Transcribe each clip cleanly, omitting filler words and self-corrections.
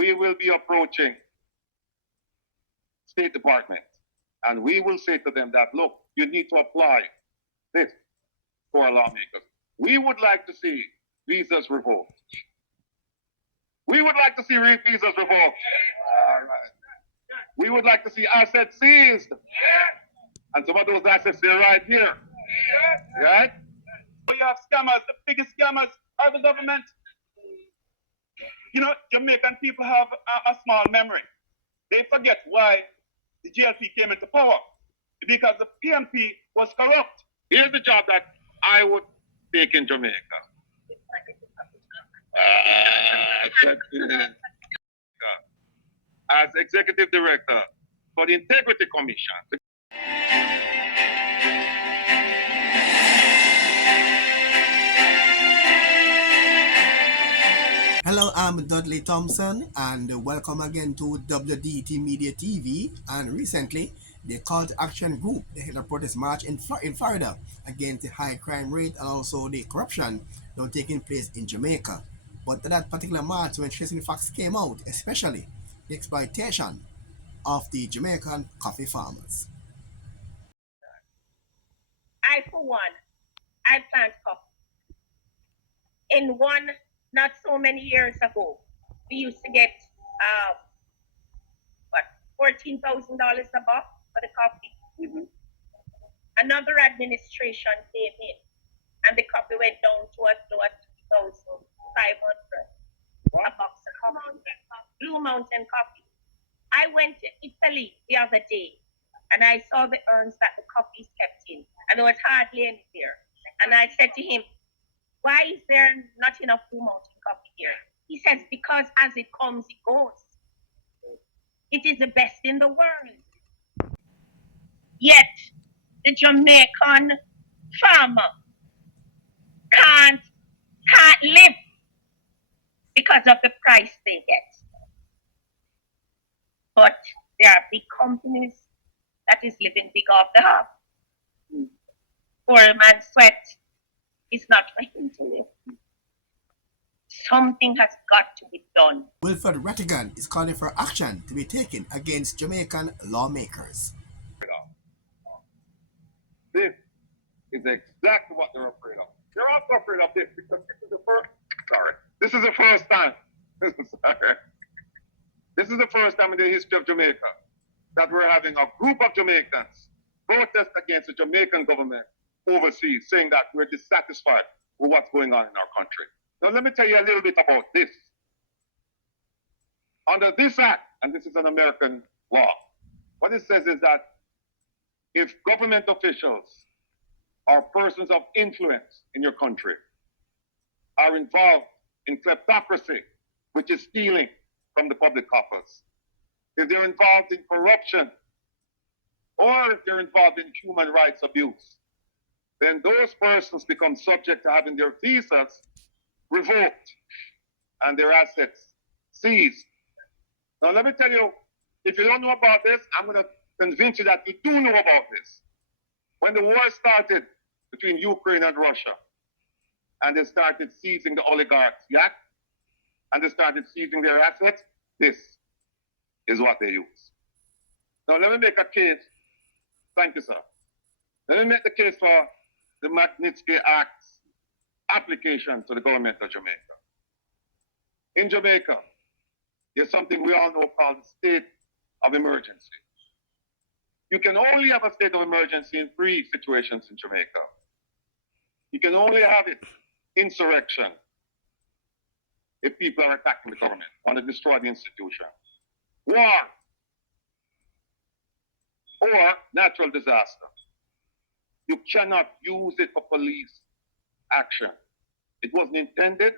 we will be approaching State Department, and we will say to them that, look, you need to apply this for our lawmakers. We would like to see visas revoked. We would like to see visas revoked. All right. We would like to see assets seized. And some of those assets, they're right here. Right? You have scammers, the biggest scammers are the government. You know, Jamaican people have a small memory. They forget why the GLP came into power. Because the PNP was corrupt. Here's the job that I would take in Jamaica. As Executive Director for the Integrity Commission. Hello, I'm Dudley Thompson, and welcome again to WDT Media TV. And recently, the Call to Action Group, they held a protest march in Florida against the high crime rate and also the corruption that was taking place in Jamaica. But that particular march, when interesting facts came out, especially the exploitation of the Jamaican coffee farmers. I, for one, I plant coffee. In one, not so many years ago, we used to get $14,000 a buck for the coffee. Mm-hmm. Another administration came in, and the coffee went down to a $2,500 a box of coffee. Blue Mountain coffee. I went to Italy the other day, and I saw the urns that the coffee is kept in, and there was hardly any there. And I said to him, why is there not enough Blue Mountain coffee here? He says, because as it comes, it goes. It is the best in the world. Yet, the Jamaican farmer can't live because of the price they get. But there are big companies that is living big off the hop. Poor man's sweat is not for him to live. Something has got to be done. Wilfred Rattigan is calling for action to be taken against Jamaican lawmakers. This is exactly what they're afraid of. They're also afraid of this because this is the first time. This is the first time in the history of Jamaica that we're having a group of Jamaicans protest against the Jamaican government overseas, saying that we're dissatisfied with what's going on in our country. Now, let me tell you a little bit about this. Under this act, and this is an American law, what it says is that if government officials or persons of influence in your country are involved in kleptocracy, which is stealing from the public coffers, if they're involved in corruption, or if they're involved in human rights abuse, then those persons become subject to having their visas revoked and their assets seized. Now, let me tell you, if you don't know about this, I'm going to convince you that you do know about this. When the war started between Ukraine and Russia, and they started seizing the oligarchs' yacht, and they started seizing their assets, this is what they use. Now, let me make a case. Thank you, sir. Let me make the case for the Magnitsky Act's application to the government of Jamaica. In Jamaica, there's something we all know called the state of emergency. You can only have a state of emergency in 3 situations in Jamaica. You can only have it insurrection, if people are attacking the government, want to destroy the institution. War, or natural disaster. You cannot use it for police action. It wasn't intended,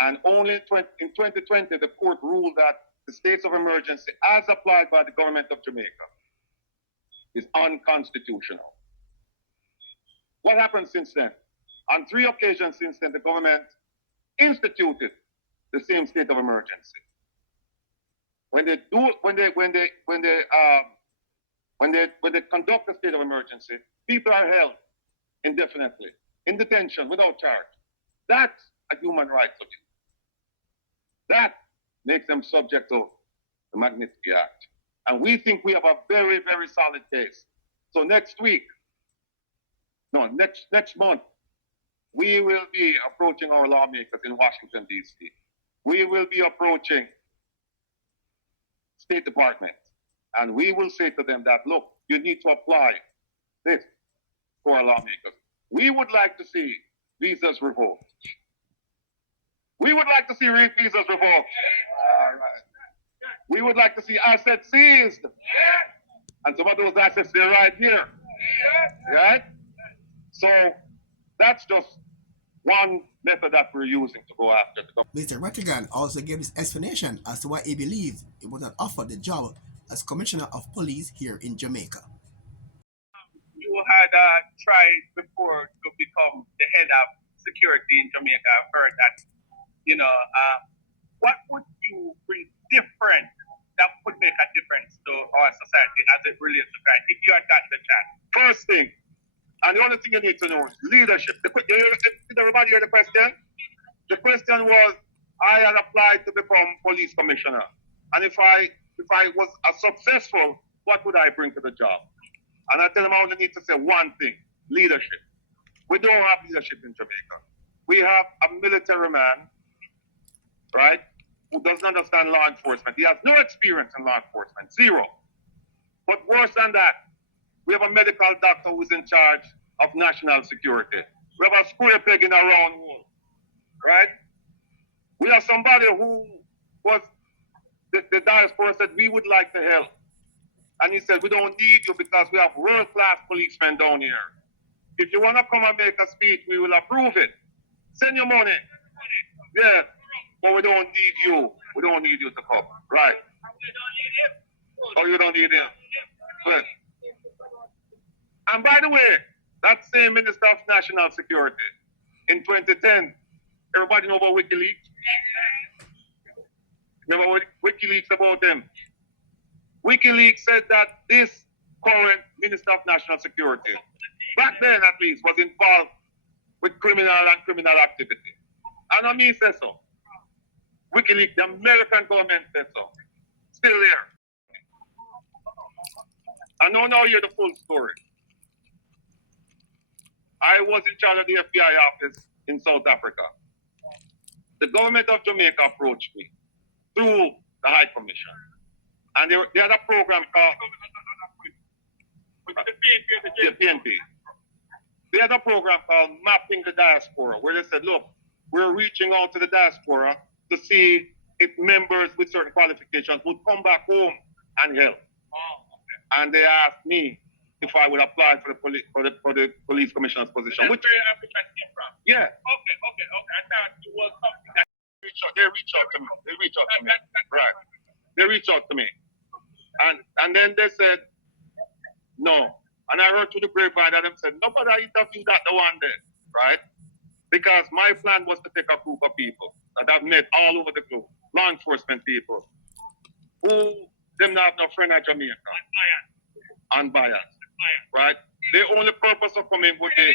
and only in 2020, the court ruled that the states of emergency, as applied by the government of Jamaica, is unconstitutional. What happened since then? On 3 occasions since then, the government instituted the same state of emergency. When they conduct a state of emergency, people are held indefinitely in detention without charge. That's a human rights abuse. That makes them subject to the Magnitsky Act. And we think we have a very, very solid case. So next month, we will be approaching our lawmakers in Washington, D.C. We will be approaching State Department, and we will say to them that, look, you need to apply this for our lawmakers. We would like to see visas revoked. We would like to see visas revoked. All right. We would like to see assets seized. And some of those assets, they're right here. Right? So that's just one method that we're using to go after the government. Mr. Rattigan also gave his explanation as to why he believes he was not offered the job as Commissioner of Police here in Jamaica. You had tried before to become the head of security in Jamaica. I've heard that. What would you bring different that would make a difference to our society as it relates to crime if you had got the chance? First thing, and the only thing you need to know is leadership. Did everybody hear the question? The question was, I had applied to become police commissioner. And if I was successful, what would I bring to the job? And I tell them I only need to say one thing, leadership. We don't have leadership in Jamaica. We have a military man, right, who doesn't understand law enforcement. He has no experience in law enforcement, zero. But worse than that, we have a medical doctor who's in charge of national security. We have a square peg in a round hole, right? We have somebody who was, the diaspora said, we would like to help. And he said, we don't need you because we have world-class policemen down here. If you want to come and make a speech, we will approve it. Send your money. Yeah, but we don't need you. We don't need you to come. Right. Oh, you don't need him. Good. And by the way, that same Minister of National Security in 2010, everybody know about WikiLeaks? Remember WikiLeaks about him? WikiLeaks said that this current Minister of National Security, back then at least, was involved with criminal activity. And I mean said so. WikiLeaks, the American government said so. Still there. I know now you're the full story. I was in charge of the FBI office in South Africa. The government of Jamaica approached me through the High Commission. And they had a program called the PNP. They had a program called Mapping the Diaspora, where they said, look, we're reaching out to the diaspora to see if members with certain qualifications would come back home and help. And they asked me if I would apply for the police commissioner's position. Which where African came from? Yeah. Okay. I thought it was something that They reached out to me. Right. They reached out to me. And then they said, no. And I heard through the grapevine that they said, nobody interviewed that the one day, right? Because my plan was to take a group of people that I've met all over the globe, law enforcement people, who them not have no friend at Jamaica. Unbiased. Right? The only purpose of coming would be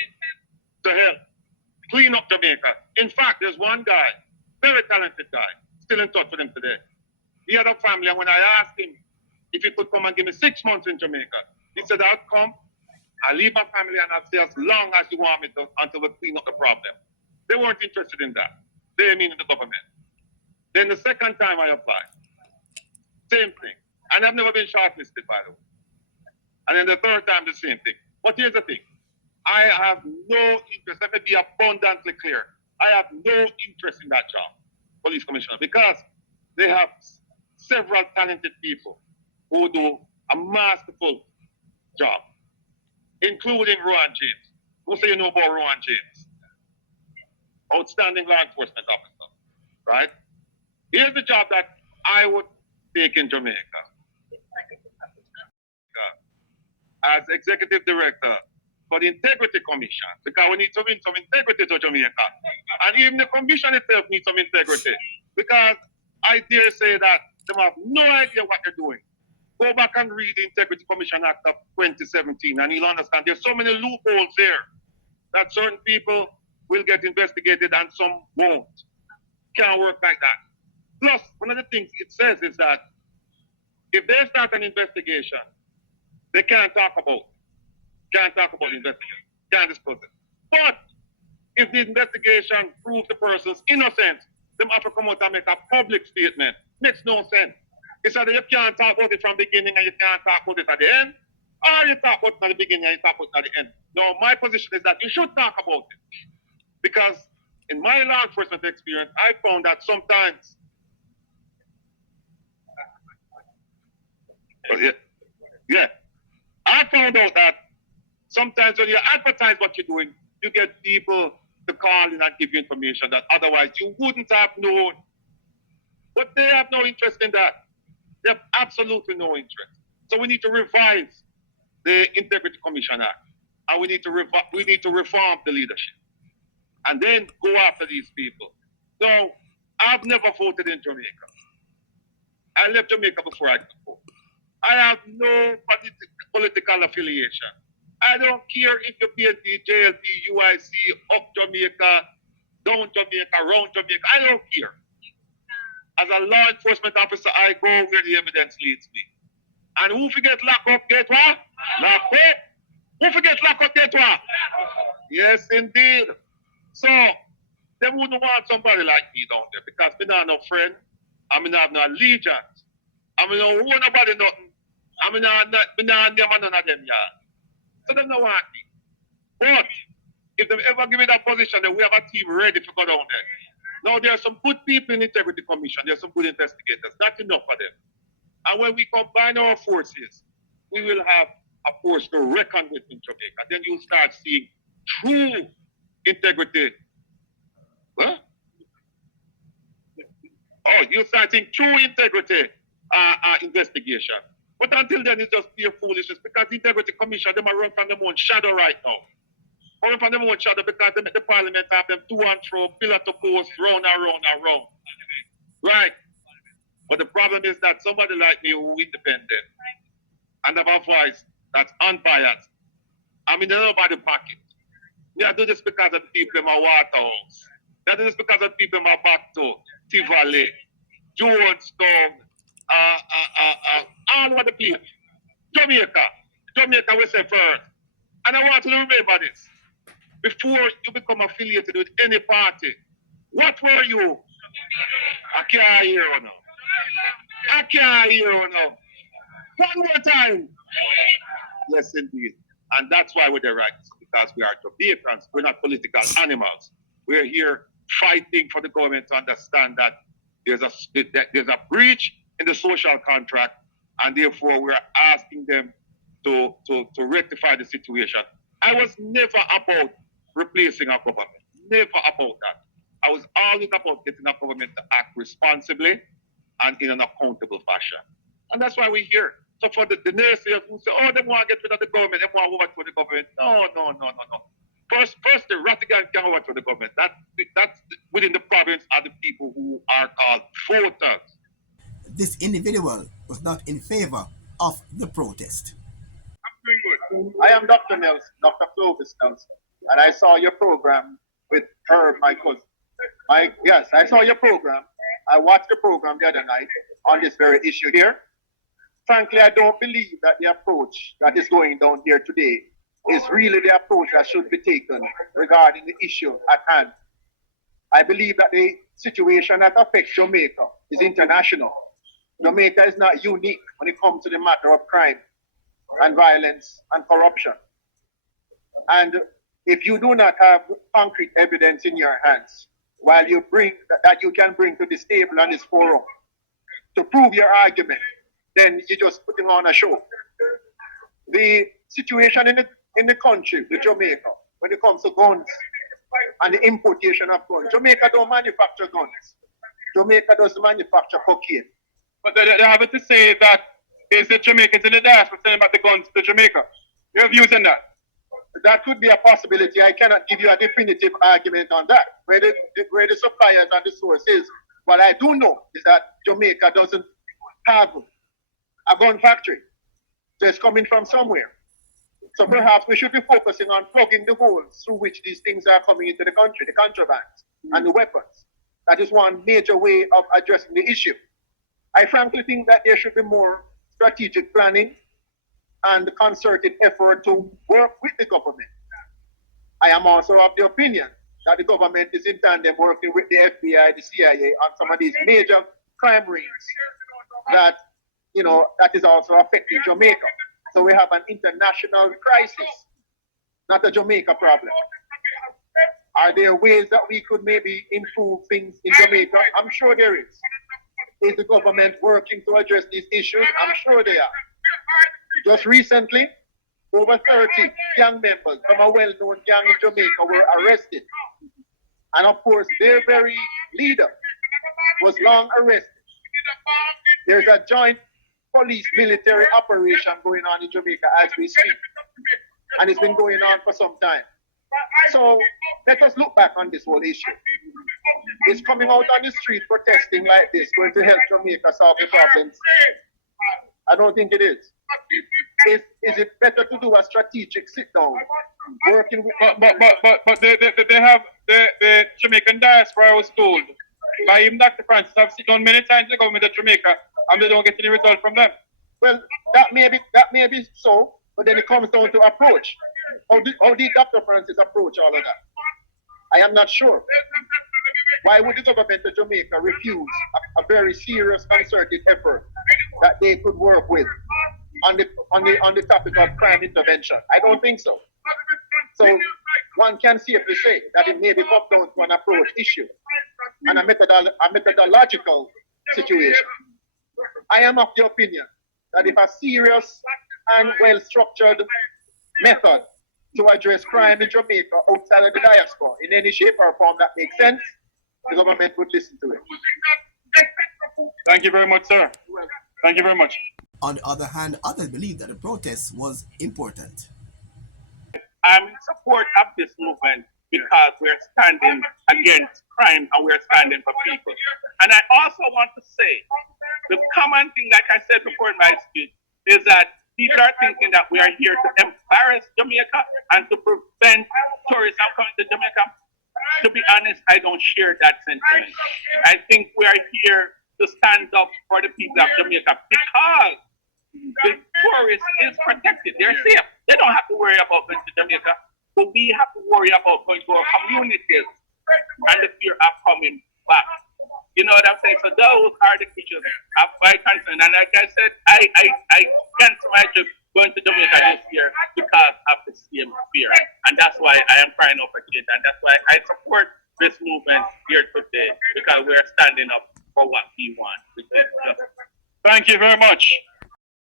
to help clean up Jamaica. In fact, there's one guy, very talented guy, still in touch with him today. He had a family, and when I asked him if he could come and give me 6 months in Jamaica, he said, I'll come, I'll leave my family, and I'll stay as long as you want me to until we clean up the problem. They weren't interested in that. They meaning the government. Then the second time I applied, same thing. And I've never been shortlisted, by the way. And then the third time, the same thing. But here's the thing. I have no interest. Let me be abundantly clear. I have no interest in that job, police commissioner, because they have several talented people who do a masterful job, including Rowan James. Who say you know about Rowan James? Outstanding law enforcement officer, right? Here's the job that I would take in Jamaica. As executive director for the Integrity Commission, because we need to bring some integrity to Jamaica. And even the commission itself needs some integrity, because I dare say that they have no idea what they're doing. Go back and read the Integrity Commission Act of 2017, and you'll understand there's so many loopholes there that certain people will get investigated and some won't. Can't work like that. Plus, one of the things it says is that if they start an investigation, they can't talk about the investigation, can't discuss it. But if the investigation proves the person's innocence, them have to come out and make a public statement. Makes no sense. It's either you can't talk about it from the beginning and you can't talk about it at the end, or you talk about it at the beginning and you talk about it at the end. No, my position is that you should talk about it. Because in my law enforcement experience, I found that sometimes I found out that sometimes when you advertise what you're doing, you get people to call in and give you information that otherwise you wouldn't have known. But they have no interest in that. They have absolutely no interest. So we need to revise the Integrity Commission Act, and we need to reform the leadership, and then go after these people. So I've never voted in Jamaica. I left Jamaica before I could vote. I have no political affiliation. I don't care if you're PNP, JLP, UIC, up Jamaica, down Jamaica, round Jamaica. I don't care. As a law enforcement officer, I go where the evidence leads me. And who forget lock up, get what? Lock up. Who forget lock up, get what? Yes, indeed. So, they wouldn't want somebody like me down there because me not no friend. I mean, I have no allegiance. I mean, I don't owe nobody nothing. I mean, I none of them, yeah. So they don't want me. But if they ever give me that position, then we have a team ready to go down there. Now, there are some good people in the Integrity Commission. There are some good investigators. That's enough for them. And when we combine our forces, we will have a force to reckon with in Jamaica. Then you'll start seeing true integrity. Huh? Oh, you'll start seeing true integrity investigation. But until then, it's just pure foolishness because the Integrity Commission, they might run from their own shadow right now. Run from their own shadow because the parliament have them to and fro, pillar to post, round and round and round. Right. But the problem is that somebody like me who is independent and have a voice that's unbiased, I mean, they're nobody pocket. Me, I do this because of the people in my Waterhouse. I do this because of the people in my Backto, Tivoli, Jonestown, all over the place. Jamaica, we say first. And I want you to remember this. Before you become affiliated with any party, what were you? I can't hear you now. I can't hear you now. One more time. Yes, indeed. And that's why we're the right, because we are Jamaicans. We're not political animals. We're here fighting for the government to understand that there's a breach in the social contract, and therefore we're asking them to rectify the situation. I was never about replacing our government. Never about that. I was always about getting our government to act responsibly and in an accountable fashion. And that's why we're here. So for the naysayers who say, oh, they want to get rid of the government, they want to overthrow the government. No. First the Ratigan can overthrow the government. That's within the province are the people who are called voters. This individual was not in favor of the protest. I'm doing good. I am Dr. Nelson, Dr. Clovis Nelson, and I saw your program with her, my cousin. Yes, I saw your program. I watched the program the other night on this very issue here. Frankly, I don't believe that the approach that is going down here today is really the approach that should be taken regarding the issue at hand. I believe that the situation that affects Jamaica is international. Jamaica is not unique when it comes to the matter of crime and violence and corruption. And if you do not have concrete evidence in your hands, while you bring that you can bring to this table and this forum to prove your argument, then you're just putting on a show. The situation in the country with Jamaica, when it comes to guns and the importation of guns, Jamaica don't manufacture guns. Jamaica doesn't manufacture cocaine. But they have it to say that is the Jamaicans in the diaspora sending back the guns to Jamaica. Your views on that? That could be a possibility. I cannot give you a definitive argument on that. Where the suppliers and the source is. What I do know is that Jamaica doesn't have a gun factory. So it's coming from somewhere. So perhaps we should be focusing on plugging the holes through which these things are coming into the country, the contrabands and the weapons. That is one major way of addressing the issue. I frankly think that there should be more strategic planning and concerted effort to work with the government. I am also of the opinion that the government is in tandem working with the FBI, the CIA on some of these major crime rings that, that is also affecting Jamaica. So we have an international crisis, not a Jamaica problem. Are there ways that we could maybe improve things in Jamaica? I'm sure there is. Is the government working to address these issues? I'm sure they are. Just recently, over 30 gang members from a well-known gang in Jamaica were arrested. And of course, their very leader was long arrested. There's a joint police military operation going on in Jamaica as we speak. And it's been going on for some time. So let us look back on this whole issue. Is coming out on the street protesting like this going to help Jamaica solve the problems? I don't think it is. Is it better to do a strategic sit down, working with? But they have the Jamaican diaspora, I was told by him, Dr. Francis, I've sit down many times with the government of Jamaica, and they don't get any result from them. Well, that may be so, but then it comes down to approach. How did Dr. Francis approach all of that? I am not sure. Why would the government of Jamaica refuse a very serious concerted effort that they could work with on the topic of crime intervention? I don't think so. So one can safely say that it may be come down to an approach issue and a methodological situation. I am of the opinion that if a serious and well-structured method to address crime in Jamaica outside of the diaspora in any shape or form that makes sense, the government would listen to it. Thank you very much, sir. Thank you very much. On the other hand, others believe that the protest was important. I'm in support of this movement because we're standing against crime and we're standing for people. And I also want to say, the common thing, like I said before in my speech, is that people are thinking that we are here to embarrass Jamaica and to prevent tourists from coming to Jamaica. To be honest, I don't share that sentiment. I think we are here to stand up for the people of Jamaica because the tourist is protected. They're safe. They don't have to worry about going to Jamaica. But we have to worry about going to our communities and the fear of coming back. You know what I'm saying? So those are the issues of my concern. And like I said, I can't imagine going to Jamaica this year because of the same fear. And that's why I am crying out for change. And that's why I support this movement here today, because we're standing up for what we want. Thank you very much.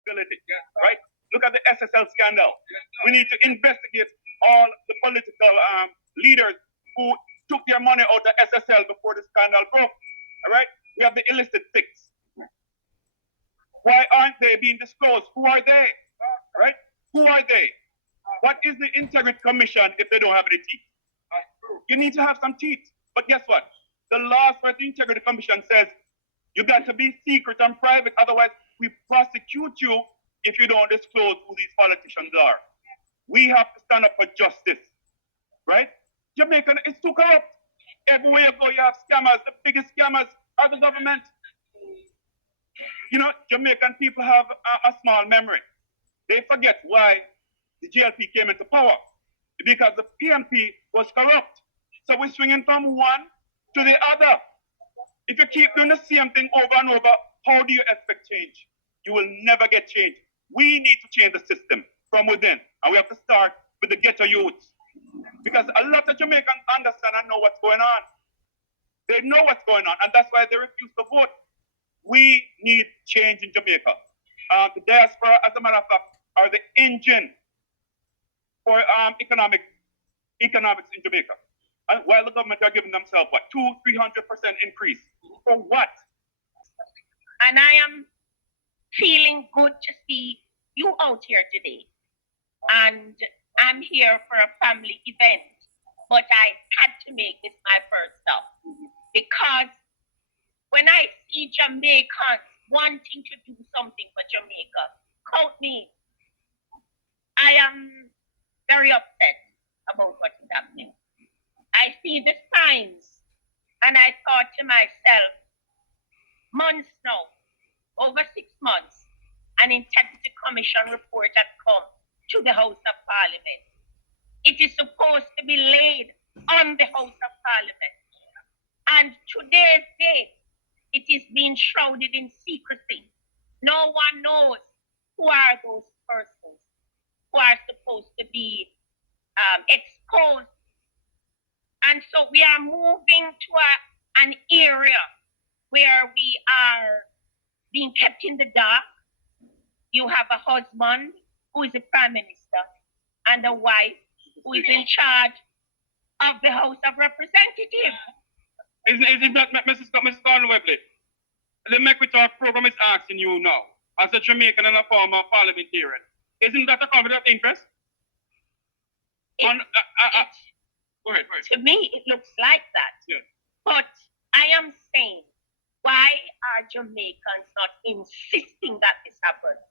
Right? Look at the SSL scandal. We need to investigate all the political leaders who took their money out of SSL before the scandal broke. All right? We have the illicit six. Why aren't they being disclosed? Who are they? All right? Who are they? What is the Integrity Commission if they don't have any teeth? You need to have some teeth. But guess what? The laws for the Integrity Commission says you got to be secret and private. Otherwise, we prosecute you if you don't disclose who these politicians are. We have to stand up for justice. Right? Jamaica is too corrupt. Everywhere you go, you have scammers. The biggest scammers are the government. You know, Jamaican people have a small memory. They forget why the JLP came into power. Because the PNP was corrupt. So we're swinging from one to the other. If you keep doing the same thing over and over, how do you expect change? You will never get change. We need to change the system from within. And we have to start with the ghetto youths. Because a lot of Jamaicans understand and know what's going on. They know what's going on, and that's why they refuse to vote. We need change in Jamaica. The diaspora, as a matter of fact, are the engine for economics in Jamaica. And while the government are giving themselves, what, 200-300% increase? For what? And I am feeling good to see you out here today. And I'm here for a family event, but I had to make this my first stop because when I see Jamaicans wanting to do something for Jamaica, count me. I am very upset about what is happening. I see the signs And I thought to myself, months now, over 6 months, an integrity commission report has come to the House of Parliament. It is supposed to be laid on the House of Parliament. And today's date, it is being shrouded in secrecy. No one knows who are those persons who are supposed to be exposed. And so we are moving to an area where we are being kept in the dark. You have a husband who is the prime minister and a wife who is in charge of the House of Representatives. Isn't that Mrs. Gordon Webley? The Make We Talk program is asking you now, as a Jamaican and a former parliamentarian. Isn't that a conflict of interest? Go ahead. To me, it looks like that. Yeah. But I am saying, why are Jamaicans not insisting that this happens?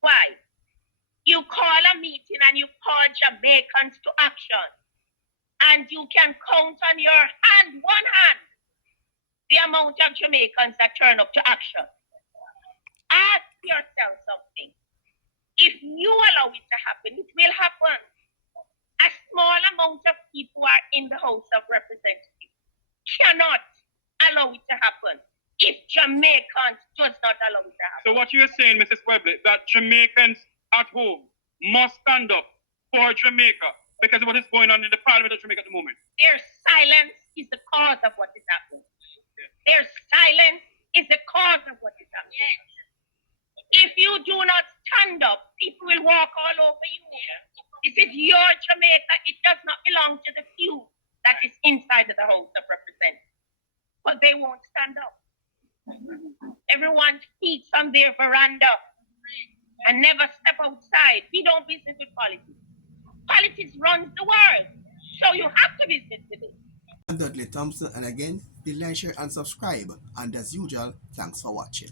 Why? You call a meeting and you call Jamaicans to action. And you can count on your one hand, the amount of Jamaicans that turn up to action. Ask yourself something. If you allow it to happen, it will happen. A small amount of people are in the House of Representatives cannot allow it to happen if Jamaicans does not allow it to happen. So what you're saying, Mrs. Webley, that Jamaicans at home must stand up for Jamaica because of what is going on in the Parliament of Jamaica at the moment. Their silence is the cause of what is happening. Their silence is the cause of what is happening. If you do not stand up, people will walk all over you. This is your Jamaica. It does not belong to the few that is inside of the House of Representatives. But they won't stand up. Everyone speaks on their veranda and never step outside. We don't visit with politics. Politics runs the world. So you have to visit with it. I'm Dudley Thompson, and again, please like, share, and subscribe. And as usual, thanks for watching.